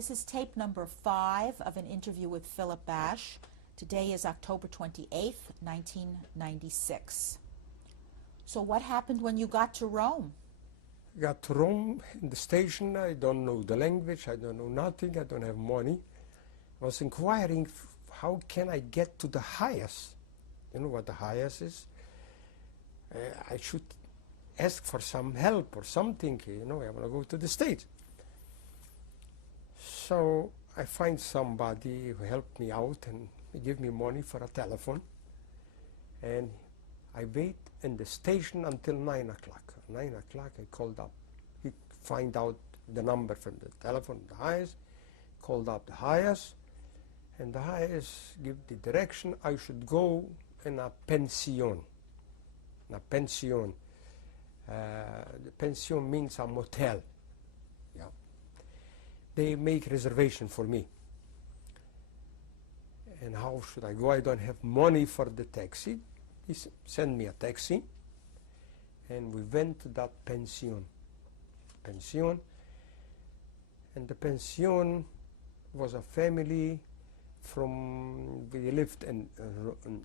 This is tape number 5 of an interview with Phillip Basch. Today is October 28th, 1996. So what happened when you got to Rome? Got to Rome, in the station. I don't know the language, I don't know nothing, I don't have money. I was inquiring how can I get to the highest. You know what the highest is? I should ask for some help or something, you know, I want to go to the States. So I find somebody who helped me out and give me money for a telephone. And I wait in the station until 9 o'clock. 9 o'clock I called up. He find out the number from the telephone, the highest, called up the highest, and the highest give the direction I should go in a pension. A pension. The pension means a motel. Yeah. They make reservation for me. And how should I go? I don't have money for the taxi. He sent me a taxi, and we went to that pension. And the pension was a family from, we lived in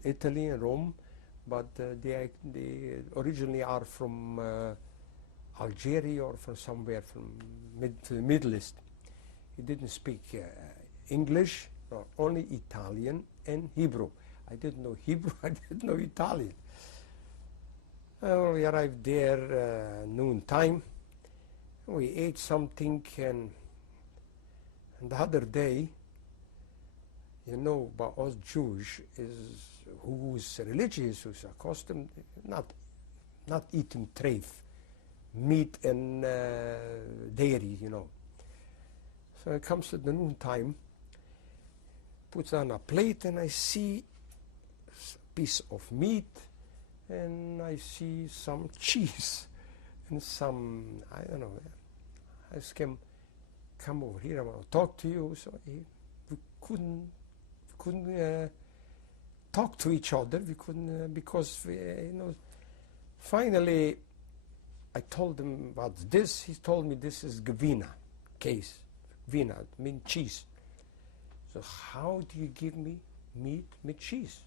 Italy, in Rome, but they originally are from Algeria or from somewhere from the Middle East. He didn't speak English, no, only Italian and Hebrew. I didn't know Hebrew, I didn't know Italian. We arrived there noon time. We ate something, and the other day, you know, but us Jewish is who's religious, who's accustomed not eating treif, meat and dairy, you know. So it comes to the noon time, puts on a plate, and I see a piece of meat, and I see some cheese, and some, I don't know. I asked him, come over here, I want to talk to you. So we couldn't talk to each other. We couldn't because you know. Finally, I told him what's this. He told me this is gvina, case. Gvina means cheese. So how do you give me meat with cheese?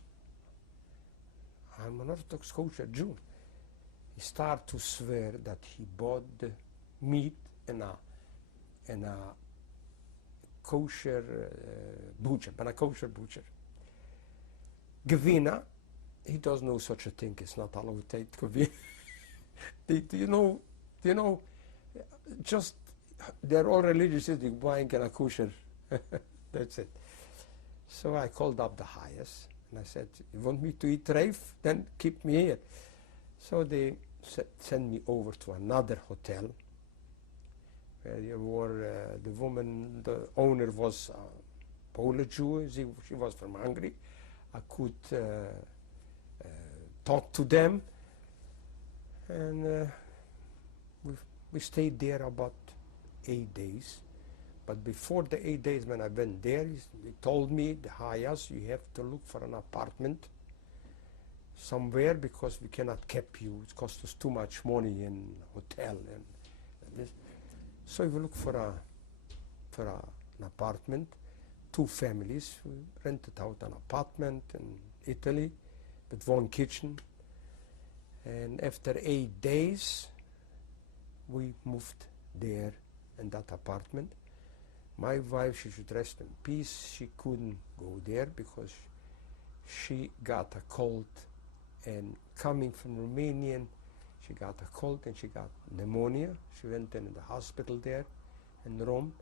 I'm an Orthodox kosher Jew. He started to swear that he bought the meat in a kosher butcher, but a kosher butcher. Gvina, he doesn't know such a thing. It's not allowed to take gvina. Do you know, just they're all religious. They're buying in a kosher. That's it. So I called up the highest, and I said, you want me to eat treif? Then keep me here. So they sent me over to another hotel, where you were, the woman, the owner was a Polish Jew. She was from Hungary. I could talk to them, and we stayed there about 8 days. But before the 8 days, when I went there, he told me, the highest, you have to look for an apartment somewhere because we cannot keep you. It costs us too much money in hotel and this. So we looked for an apartment. 2 families. We rented out an apartment in Italy with 1 kitchen. And after 8 days, we moved there in that apartment. My wife, she should rest in peace. She couldn't go there because she got a cold, and coming from Romania, she got a cold and she got pneumonia. She went in the hospital there in Rome,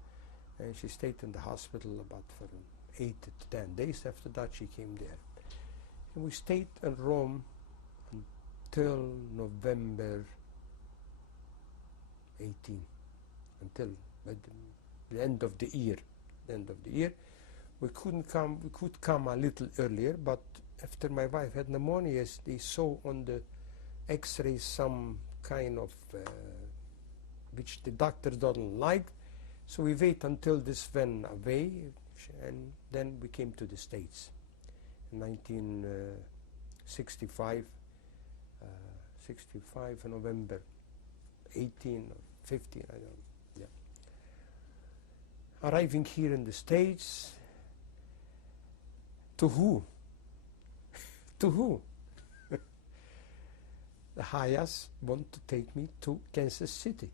and she stayed in the hospital about for 8 to 10 days. After that, she came there. And we stayed in Rome until November 18, until the end of the year. We could come a little earlier, but after my wife had pneumonia, they saw on the x-ray some kind of which the doctors don't like. So we wait until this went away, and then we came to the States in 1965, 65 November 18 or 15, I don't know. Arriving here in the States, to who? To who? The Hayas want to take me to Kansas City,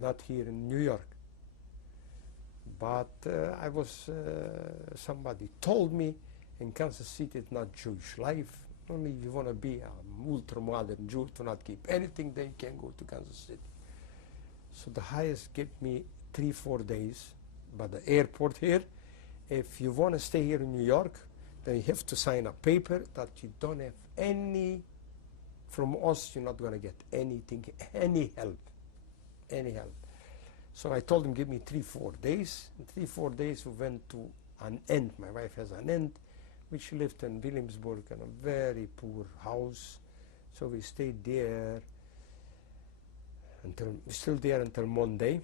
not here in New York. But somebody told me in Kansas City it's not Jewish life. Only if you want to be an ultra-modern Jew to not keep anything, then you can go to Kansas City. So the Hayas gave me 3-4 days by the airport here. If you want to stay here in New York, then you have to sign a paper that you don't have any, from us, you're not going to get anything, any help. So I told him, give me 3-4 days. In 3-4 days, we went to an aunt. My wife has an aunt, which lived in Williamsburg in a very poor house. So we stayed there until Monday.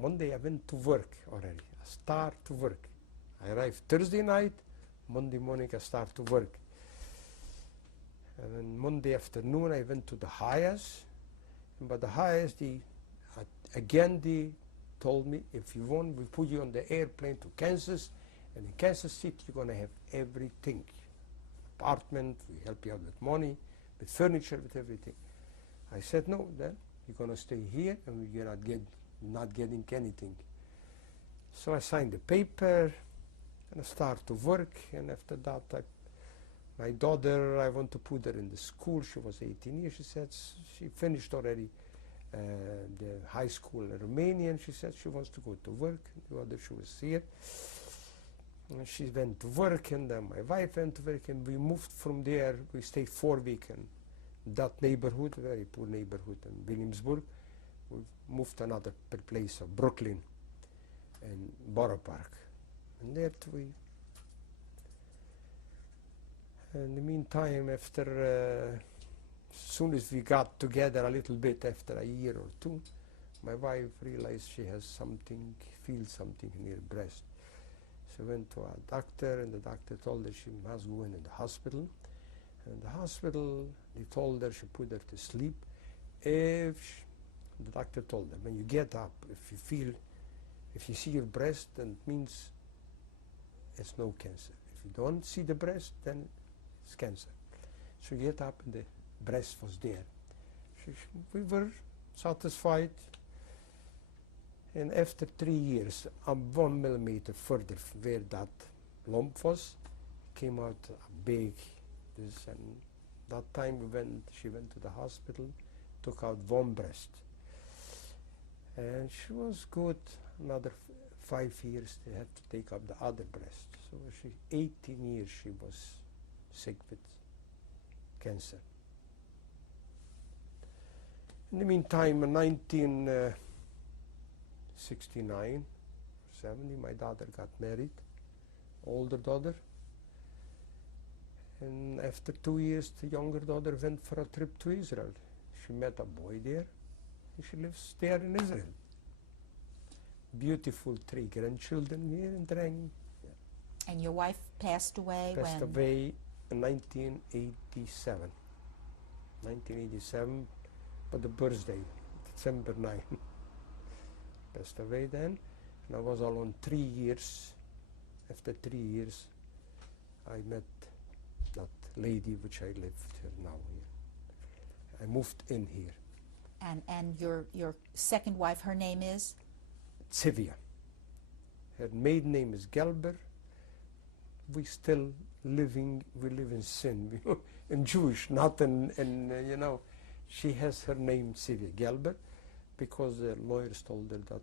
Monday I went to work already. I start to work. I arrived Thursday night. Monday morning I start to work. And then Monday afternoon I went to the Hayas. But the Hayas, they told me, if you want, we put you on the airplane to Kansas, and in Kansas City you're going to have everything. Apartment, we help you out with money, with furniture, with everything. I said, no, then you're going to stay here, and we're not getting anything. So I signed the paper, and I start to work, and after that, my daughter, I want to put her in the school. She was 18 years. She said she finished already the high school in Romania, and she said she wants to go to work. The other, she was here. And she went to work, and then my wife went to work, and we moved from there. We stayed 4 weeks in that neighborhood, a very poor neighborhood in Williamsburg. We moved to another place of Brooklyn and Borough Park. And there in the meantime, after as soon as we got together a little bit after a year or two, my wife realized she has something, feels something in her breast. She went to a doctor, and the doctor told her she must go in the hospital. And in the hospital, they told her, she put her to sleep. The doctor told her, when you get up, if you see your breast, then it means it's no cancer. If you don't see the breast, then it's cancer. So you get up, and the breast was there. We were satisfied, and after 3 years, 1 millimeter further where that lump was, came out a big this, and that time she went to the hospital, took out 1 breast, and she was good. Another 5 years they had to take up the other breast. So 18 years she was sick with cancer. In the meantime, in 1969, 70, my daughter got married, older daughter. And after 2 years, the younger daughter went for a trip to Israel. She met a boy there, and she lives there in Israel. Beautiful 3 grandchildren here in Drang. And your wife passed away when? Passed away in 1987. 1987. But the birthday, December 9. Passed away then, and I was alone 3 years. After 3 years, I met that lady which I live here now here. I moved in here. And your second wife, her name is? Sivia. Her maiden name is Gelber. We live in sin, in Jewish, not in she has her name Sivia Gelber, because the lawyers told her that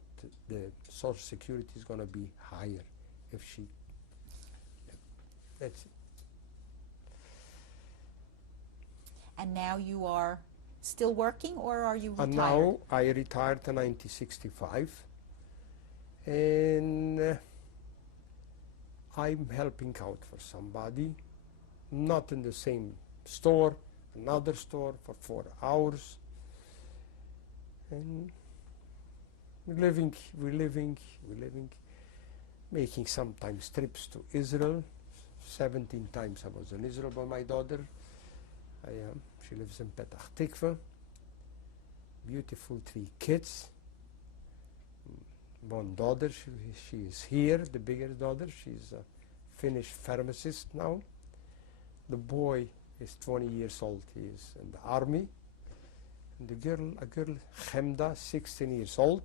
the Social Security is going to be higher if she. That's it. And now you are still working, or are you retired? And now I retired in 1965, and I'm helping out for somebody, not in the same store, another store for 4 hours, and we're living, making sometimes trips to Israel. 17 times I was in Israel by my daughter. She lives in Petach Tikva. Beautiful 3 kids. one daughter. She is here, the biggest daughter. She's a Finnish pharmacist now. The boy is 20 years old. He is in the army. And the girl, a girl, Chemda, 16 years old.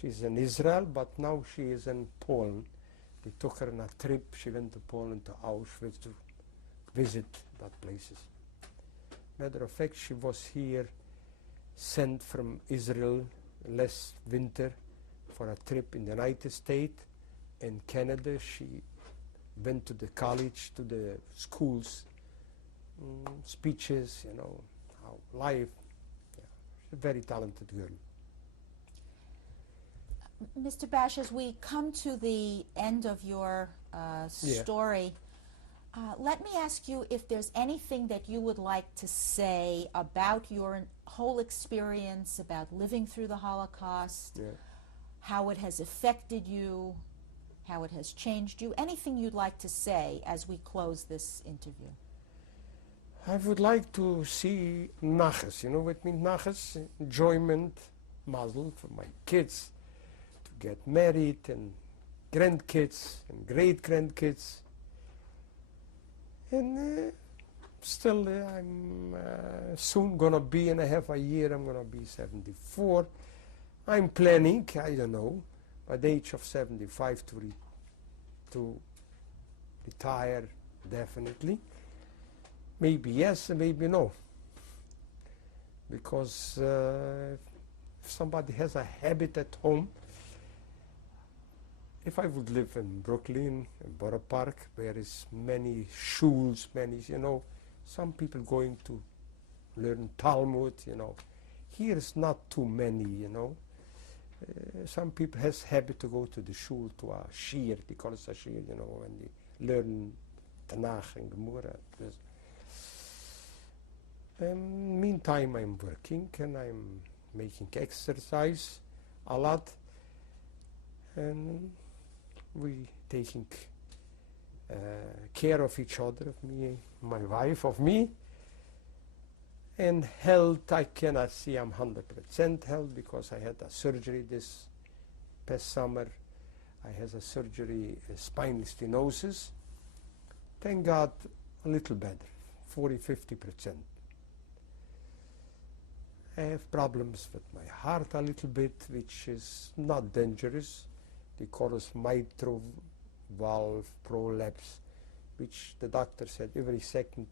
She's in Israel, but now she is in Poland. They took her on a trip. She went to Poland, to Auschwitz, to visit that places. Matter of fact, she was here, sent from Israel last winter for a trip in the United States and Canada. She went to the college, to the schools, speeches, you know, how life. Yeah. She's a very talented girl. Mr. Basch, as we come to the end of your story, let me ask you if there's anything that you would like to say about your whole experience, about living through the Holocaust, how it has affected you, how it has changed you, anything you'd like to say as we close this interview. I would like to see naches, you know what means naches? Enjoyment, mazel for my kids, to get married, and grandkids, and great-grandkids. And still, I'm soon gonna be, in a half a year, I'm gonna be 74. I'm planning, I don't know, by the age of 75 to retire, definitely. Maybe yes, and maybe no. Because if somebody has a habit at home, if I would live in Brooklyn, in Borough Park, where is many schools, many, you know, some people going to learn Talmud, you know. Here is not too many, you know. Some people has habit to go to the shul, to a shir, they call it a shir, you know, when they learn Tanakh and Gemara. Meantime, I'm working and I'm making exercise a lot, and we taking care of each other, of me, my wife, of me. And health, I cannot say I'm 100% health because I had a surgery this past summer. I had a surgery, spinal stenosis. Thank God, a little better, 40–50%. I have problems with my heart a little bit, which is not dangerous. They call us mitral valve prolapse, which the doctor said every second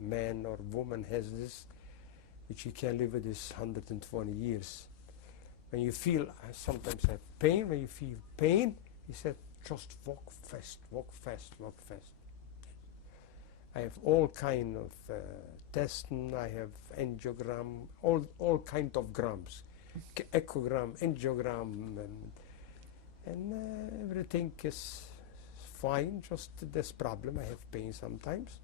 man or woman has this, which you can live with this 120 years. When you feel, I sometimes have pain, when you feel pain, he said, just walk fast, walk fast, walk fast. I have all kind of testing, I have angiogram, all kind of grams, echogram, angiogram, and everything is fine, just this problem, I have pain sometimes.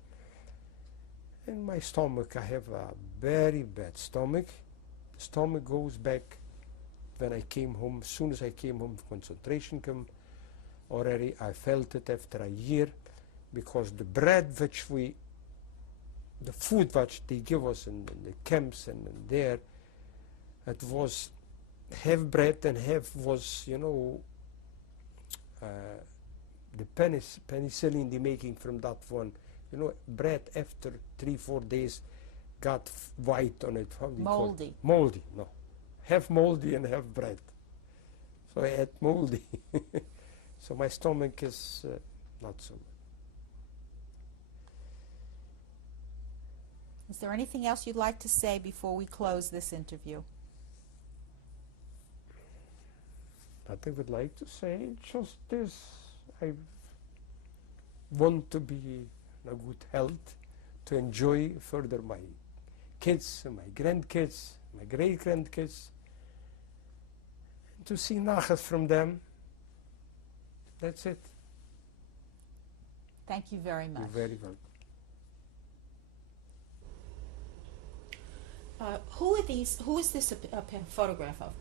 In my stomach, I have a very bad stomach. The stomach goes back when I came home. As soon as I came home, concentration came already. I felt it after a year because the bread which the food which they give us in the camps and there, it was half bread and half was, you know, the penicillin they making from that one. You know, bread after 3–4 days got white on it. How do you call it? Moldy. Moldy, no. Half moldy and half bread. So I ate moldy. So my stomach is not so good. Is there anything else you'd like to say before we close this interview? What I would like to say, just this, I want to be in a good health, to enjoy further my kids, my grandkids, my great-grandkids, to see nachas from them. That's it. Thank you very much. You're very welcome. Who is this a photograph of?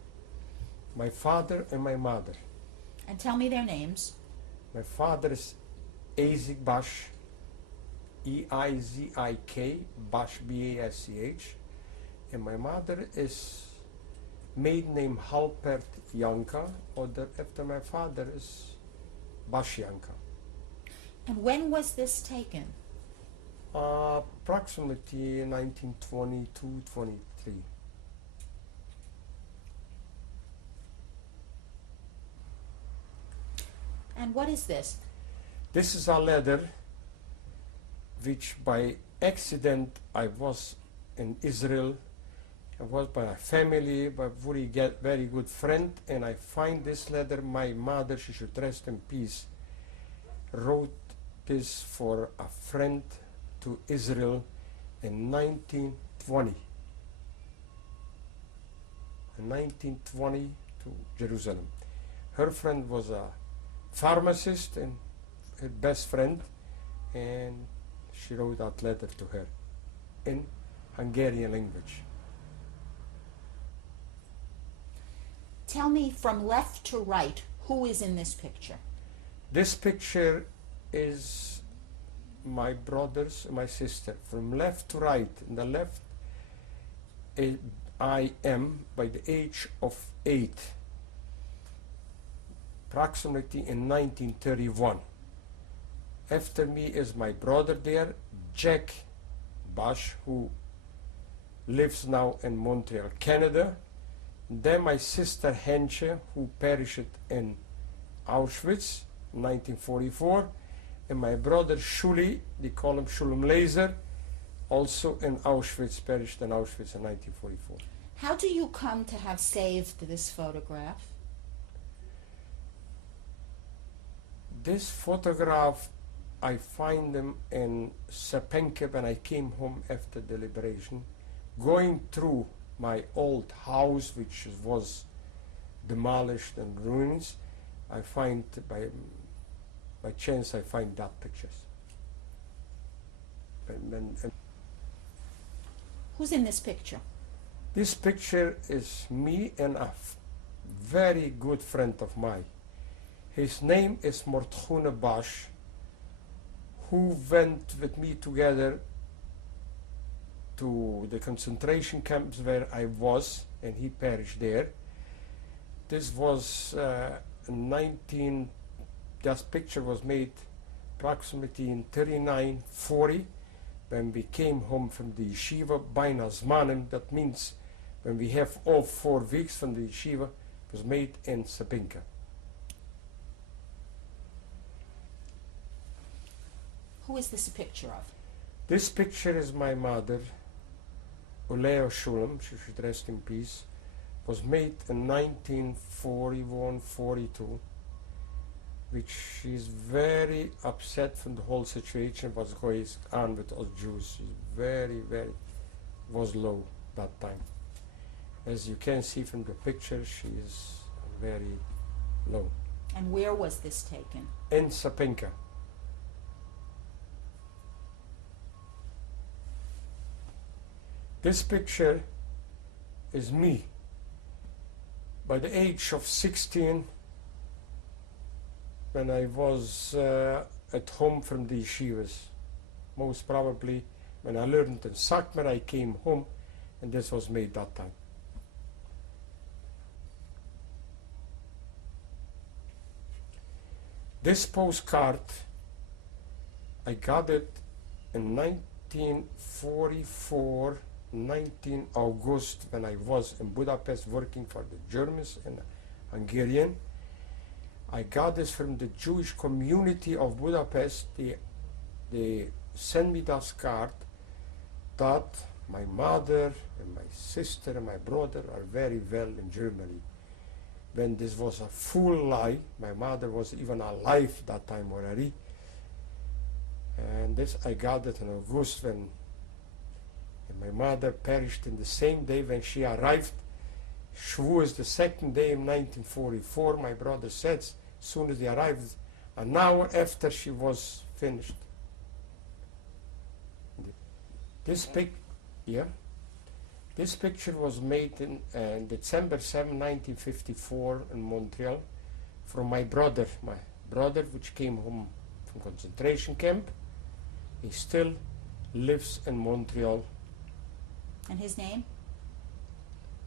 My father and my mother. And tell me their names. My father is Phillip Basch, E-I-Z-I-K, Basch, B-A-S-C-H. And my mother is maiden name Halpert Janka, or after my father is Basch Janka. And when was this taken? Approximately 1922, 23. And what is this? This is a letter which by accident I was in Israel. I was by a family, by very good friend, and I find this letter. My mother, she should rest in peace, wrote this for a friend to Israel in 1920. In 1920 to Jerusalem. Her friend was a pharmacist and her best friend, and she wrote that letter to her in Hungarian language. Tell me from left to right, who is in this picture? This picture is my brothers and my sister. From left to right, in the left I am by the age of 8, approximately in 1931. After me is my brother there, Jack Basch, who lives now in Montreal, Canada. Then my sister Hensche, who perished in Auschwitz in 1944. And my brother Shuli, they call him Shulem Laser, also in Auschwitz, perished in Auschwitz in 1944. How do you come to have saved this photograph? This photograph, I find them in Sapenka when I came home after the liberation, going through my old house, which was demolished and ruins. I find, by chance, I find that pictures. And Who's in this picture? this picture is me and a very good friend of mine. His name is Phillip Basch, who went with me together to the concentration camps where I was, and he perished there. This was this picture was made approximately in 39-40, when we came home from the yeshiva, Baina Zmanim, that means when we have all 4 weeks from the yeshiva, it was made in Sapinka. Who is this a picture of? This picture is my mother, Oleo Shulem, she should rest in peace. Was made in 1941-42, which she's very upset from the whole situation, what's going on with us Jews. She's very was low that time. As you can see from the picture, she is very low. And where was this taken? In Sapinka. This picture is me. By the age of 16, when I was at home from the yeshivas, most probably when I learned in Sakmer, I came home, and this was made that time. This postcard, I got it in 1944, 19 August, when I was in Budapest working for the Germans and Hungarian. I got this from the Jewish community of Budapest. They sent me that card that my mother and my sister and my brother are very well in Germany. When this was a full lie, my mother was even alive that time already. And this I got it in August, when my mother perished in the same day when she arrived. Shavuos, the second day in 1944, my brother said, as soon as he arrived, an hour after she was finished. This picture was made in December 7, 1954 in Montreal from my brother which came home from concentration camp. He still lives in Montreal. And his name?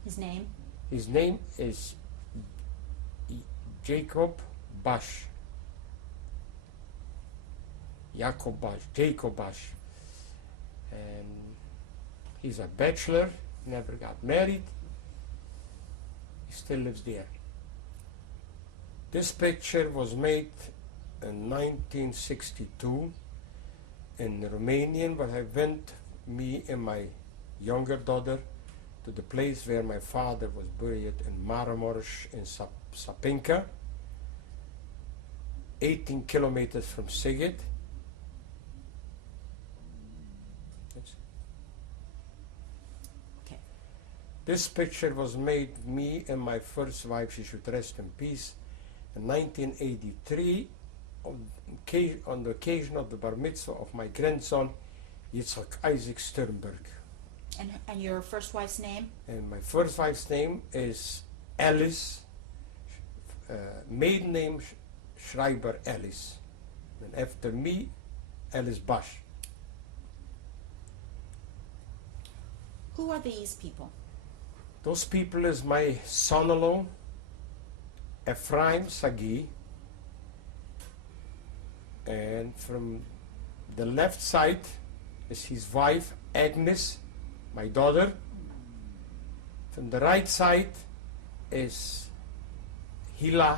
His name? His name is Jacob Basch. Jacob Basch. And he's a bachelor, never got married. He still lives there. This picture was made in 1962 in Romania, where I went, me and my younger daughter, to the place where my father was buried in Maramureș in Sapinka, 18 kilometers from Sighet. Okay. This picture was made, me and my first wife, she should rest in peace, in 1983, on the occasion of the bar mitzvah of my grandson, Yitzhak Isaac Sternberg. And your first wife's name? And my first wife's name is Alice, maiden name Schreiber Alice. And after me, Alice Basch. Who are these people? Those people is my son-in-law, Ephraim Sagi. And from the left side is his wife, Agnes, my daughter. From the right side is Hila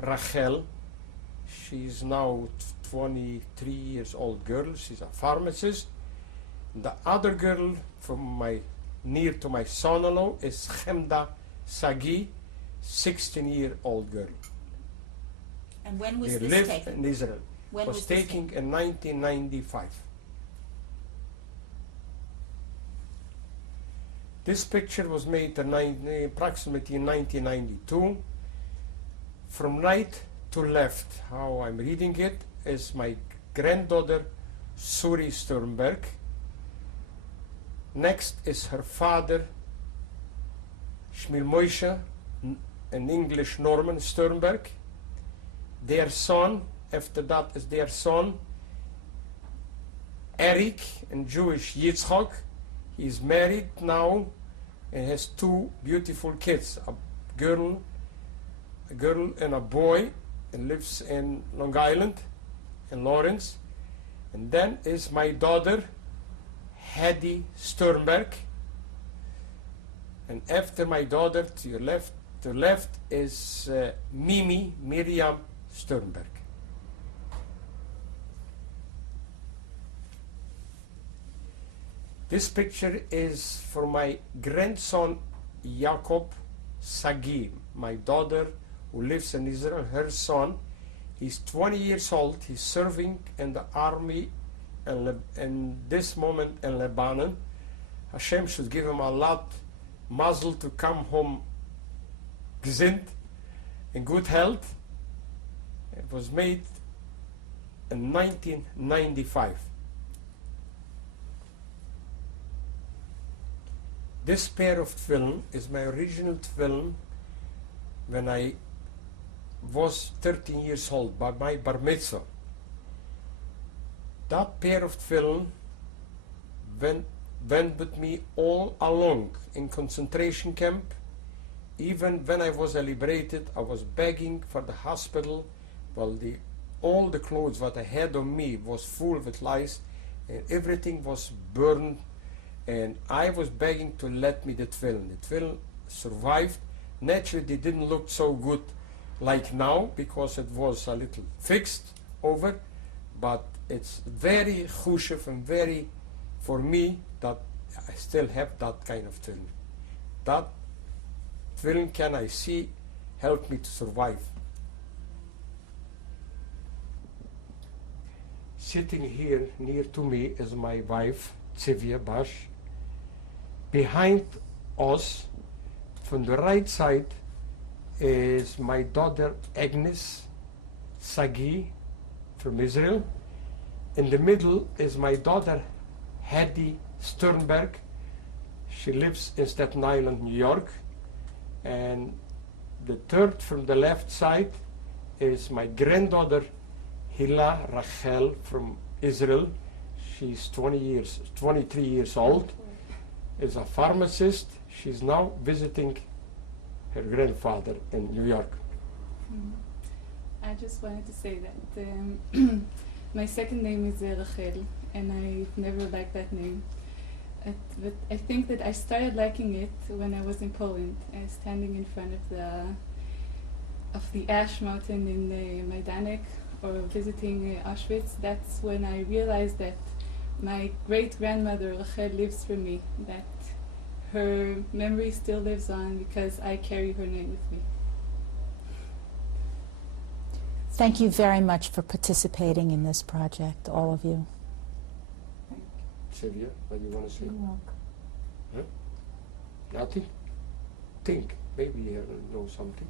Rachel. She's now 23 years old girl. She's a pharmacist. The other girl from near to my son-in-law is Chemda Sagi, 16-year-old girl. And when was they this live taken? in Israel. When was was this taken in 1995. This picture was made approximately in 1992. From right to left, how I'm reading it, is my granddaughter Suri Sternberg. Next is her father, Shmuel Moshe, an English Norman Sternberg. Their son, after that is their son, Eric, and Jewish Yitzchak. He is married now and has two beautiful kids, a girl and a boy, and lives in Long Island, in Lawrence. And then is my daughter, Hedy Sternberg. And after my daughter, to left is Miriam Sternberg. This picture is for my grandson Jacob Sagi, my daughter who lives in Israel, her son. He's 20 years old. He's serving in the army in this moment in Lebanon. Hashem should give him a lot mazel to come home gesund, in good health. It was made in 1995. This pair of film is my original film when I was 13 years old, by my bar mitzvah. That pair of film went with me all along in concentration camp. Even when I was liberated, I was begging for the hospital. Well, all the clothes that I had on me was full with lice, and everything was burned. And I was begging to let me that film. The film survived. Naturally, it didn't look so good like now because it was a little fixed over, but it's very chushev and very, for me, that I still have that kind of film. That film can I see help me to survive. Sitting here near to me is my wife, Phillip Basch. Behind us, from the right side, is my daughter Agnes Sagi from Israel. In the middle is my daughter Hedy Sternberg. She lives in Staten Island, New York. And the third from the left side is my granddaughter Hila Rachel from Israel. She's 23 years old. Is a pharmacist. She's now visiting her grandfather in New York. I just wanted to say that my second name is Rachel, and I've never liked that name. But I think that I started liking it when I was in Poland, standing in front of the ash mountain in Majdanek, or visiting Auschwitz. That's when I realized that my great-grandmother Rachel lives for me, that her memory still lives on because I carry her name with me. Thank you very much for participating in this project, all of you. Sylvia, what do you want to say? You're welcome. Huh? Nothing? Think. Maybe you know something.